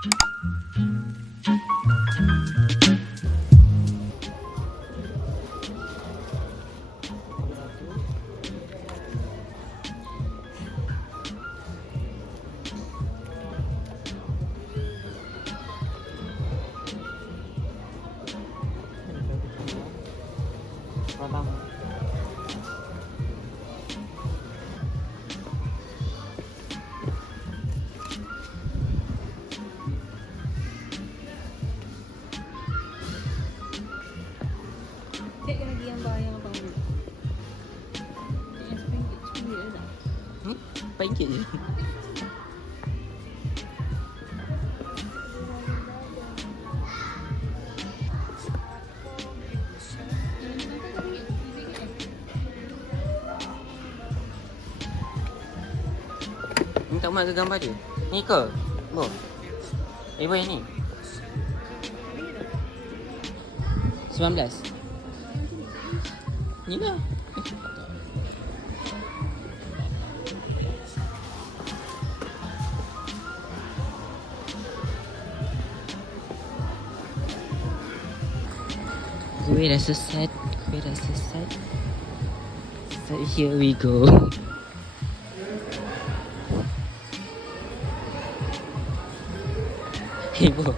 Pertama. Cik lagi yang bayar abang dulu. Yang RM10 dah. RM4 je. Ni tak mak ke gambar dia? Ni ke? Boh. Boy ni. 19. Ni lah. Gue dah selesai. So here we go. Ibu.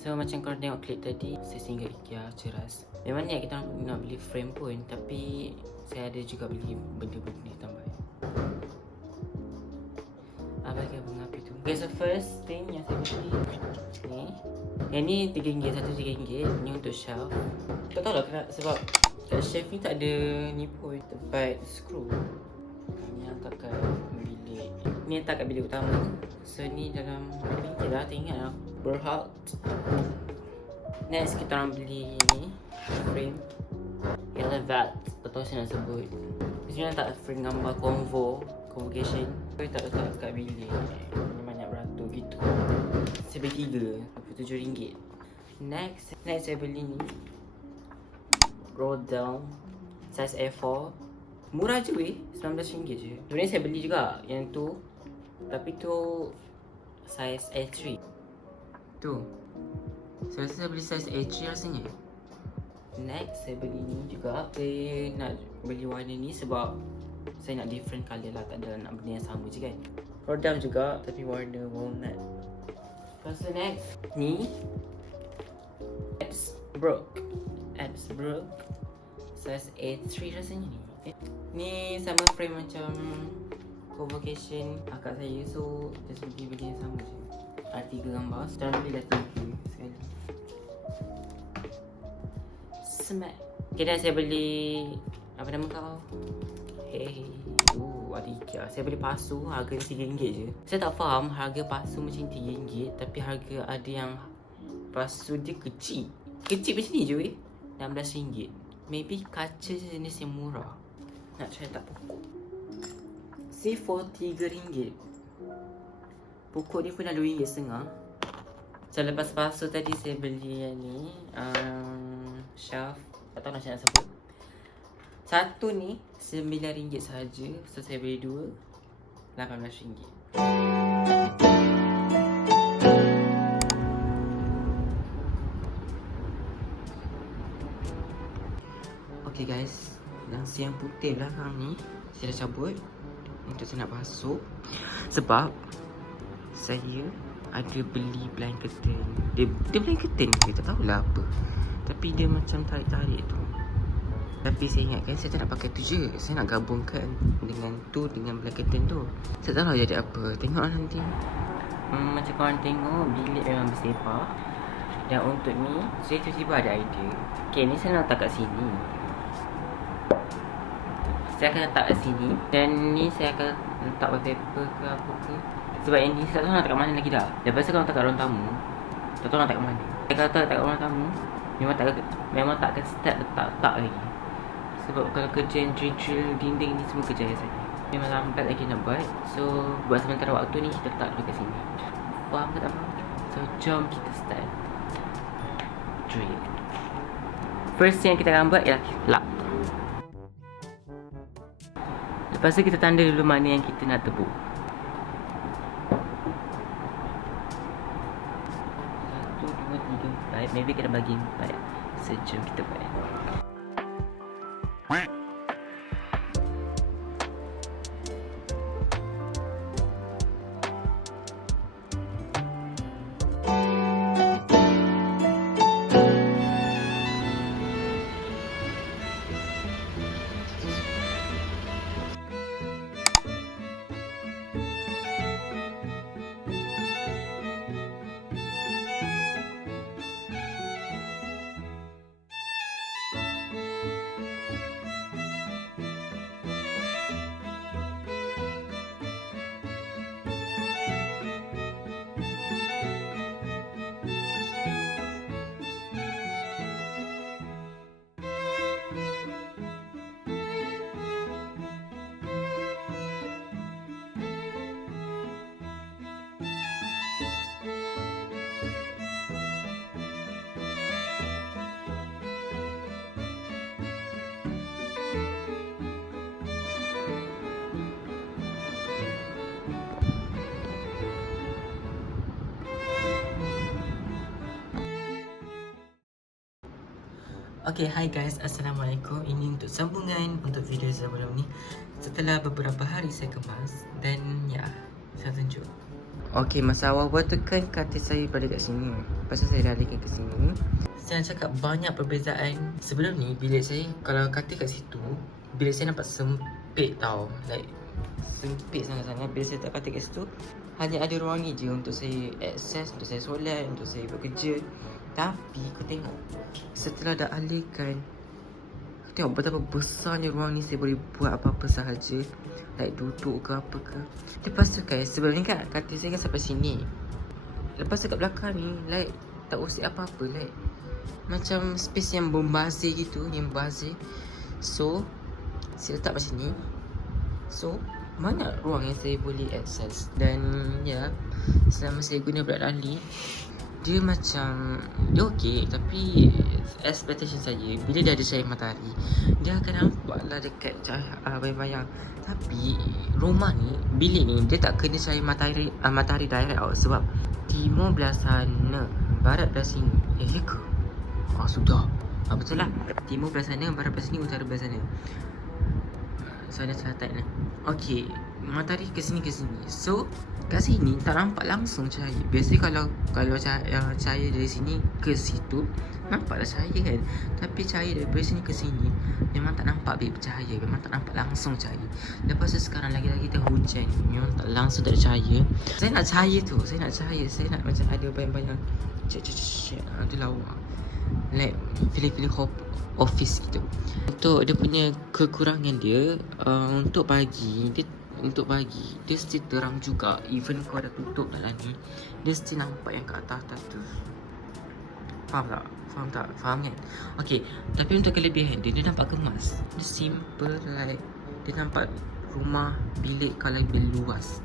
So macam korang tengok klip tadi, saya singgah IKEA Ceras. Memang niat kita nak beli frame pun, tapi saya ada juga beli benda-benda tambah. Apa ke bunga api tu? Okay, so first thing yang saya beli ni. Yang ni RM3, satu RM3. Ni untuk shelf. Tak tahu lah kenapa, sebab kat shelf ni tak ada ni pun, tempat screw. Ni angkat kat bilik. Ni letak kat bilik utama. So ni dalam RM3 lah, tak ingat lah. Berhalt. Next kita orang beli ni frame Elevat, tak tahu saya nak sebut. Sebenarnya tak frame gambar convocation. Saya tak letak kat bilik. Ni banyak beratur gitu. Saya beli 3, RM27. Next saya beli ni roll down size A4. Murah je weh, RM19 je. Sebenarnya saya beli juga yang tu, tapi tu size A3. Tu. Saya rasa saya beli size A3 rasanya. Next saya beli ni juga. Saya nak beli warna ni sebab saya nak different colour lah, tak ada nak benda yang sama je kan. Rodam juga tapi warna walnut. Lepas tu next ni Edsbrook size A3 rasanya ni. Ni sama frame macam convocation akak saya, so just beli yang sama je. Ada 3 gambar, sekarang beli dah 3 sekali. Smack. Okay, dan saya beli, apa nama kau? Ada IKEA. Saya beli pasu, harga RM3 je. Saya tak faham harga pasu macam RM3, tapi harga ada yang pasu dia kecil. Kecil macam ni je weh, RM16. Maybe kaca jenis yang murah. Nak try tak pokok. C4 RM3. Pokok ni pun dah RM2.50. So lepas pasu tadi saya beli yang ni shelf, tak tahu macam nak sebut. Satu ni RM9 sahaja. So saya beli 2, RM18. Okay guys, nasi yang putih belakang ni saya dah cabut untuk saya nak basuh. Sebab saya ada beli blind curtain. Dia blind curtain ke? Tak tahulah apa. Tapi dia macam tarik-tarik tu. Tapi saya ingatkan saya tak nak pakai tu je. Saya nak gabungkan dengan tu, dengan blind curtain tu. Saya tak tahu jadi apa. Tengoklah nanti. Macam korang tengok, bilik memang bersepah. Dan untuk ni, saya tiba-tiba ada idea. Okay, ni saya nak letak kat sini. Saya akan letak kat sini. Dan ni saya akan letak wallpaper ke apa ke. Sebab yang ni saya tak tahu nak letak kat mana lagi dah. Lepas tu kalau letak kat ruang tamu, tak tahu nak letak kat mana. Saya kalau letak kat ruang tamu, memang tak akan start letak lagi. Sebab kalau kerja yang drill dinding ni semua kerja saya. Memang lambat lagi nak buat. So buat sementara waktu ni kita letak dulu kat sini. Faham ke tak faham? So jom kita start drill. First yang kita akan buat ialah lap. Lepas tu kita tanda dulu mana yang kita nak tepuk. 1, 2, 3, 4. Maybe kita bagi 4. Sejam kita buat. Okay, hi guys, Assalamualaikum. Ini untuk sambungan untuk video sebelum ni. Setelah beberapa hari saya kemas dan ya, saya tunjuk. Okay, masa awal-awal tu kan katil saya berada kat sini. Lepas tu saya alihkan ke sini. Saya nak cakap banyak perbezaan. Sebelum ni bilik saya, kalau katil kat situ, bilik saya nampak sempit tau. Like sempit sangat-sangat. Bila saya tak katil kat situ, hanya ada ruang ni je untuk saya akses, untuk saya solat, untuk saya bekerja. Tapi kau tengok, setelah dah alihkan, kau tengok betapa besarnya ruang ni. Saya boleh buat apa-apa sahaja, like duduk ke apa ke. Lepas tu kan, sebelum ni kan katil saya kan sampai sini. Lepas tu kat belakang ni, like tak usik apa-apa. Like macam space yang membazir gitu, yang membazir. So saya letak macam ni. So mana ruang yang saya boleh akses. Dan ya, selama saya guna berat lali, dia macam, dia okey. Tapi expectation saya, bila dia ada cahaya matahari, dia akan nampak lah dekat cahaya bayang-bayang. Tapi rumah ni, bilik ni, dia tak kena cahaya matahari direct tau. Sebab timur belah sana, barat belah sini. Ya ke? Sudah. Betul lah. Timur belah sana, barat belah sini, utara belah sana. So ada selatan lah. Okay, matahari ke sini. So kat sini tak nampak langsung cahaya. Biasanya kalau cahaya dari sini ke situ, nampaklah cahaya kan. Tapi cahaya daripada sini ke sini memang tak nampak bercahaya. Memang tak nampak langsung cahaya. Lepas tu sekarang lagi-lagi dah hujan, memang tak langsung tak ada cahaya. Saya nak cahaya tu. Saya nak macam ada bayang-bayang. Itu lawa. Like feeling office gitu. Untuk dia punya kekurangan dia, untuk pagi dia still terang juga. Even kau dah tutup dalam ni, dia still nampak yang kat atas tu. Faham tak? Faham kan? Okay, tapi untuk kelebihan dia nampak kemas. Dia simple, like dia nampak rumah bilik kalau lebih luas.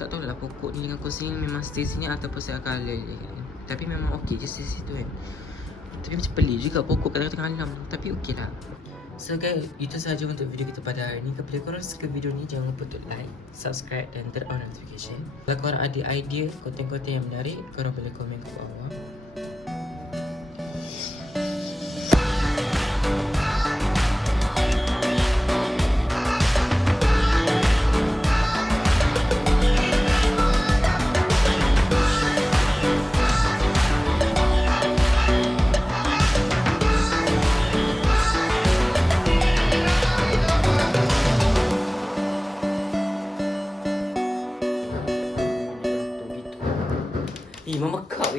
Tak tahulah pokok ni dengan kursi ni memang stay sini ataupun saya akan alih. Tapi memang okey je stay situ kan. Tapi macam pelik juga pokok kat tengah-tengah alam. Tapi okey lah. So guys, itu sahaja untuk video kita pada hari ni. Kalau korang suka video ni, jangan lupa untuk like, subscribe dan turn on notification. Kalau korang ada idea konten-konten yang menarik, korang boleh komen kat bawah. Mama kau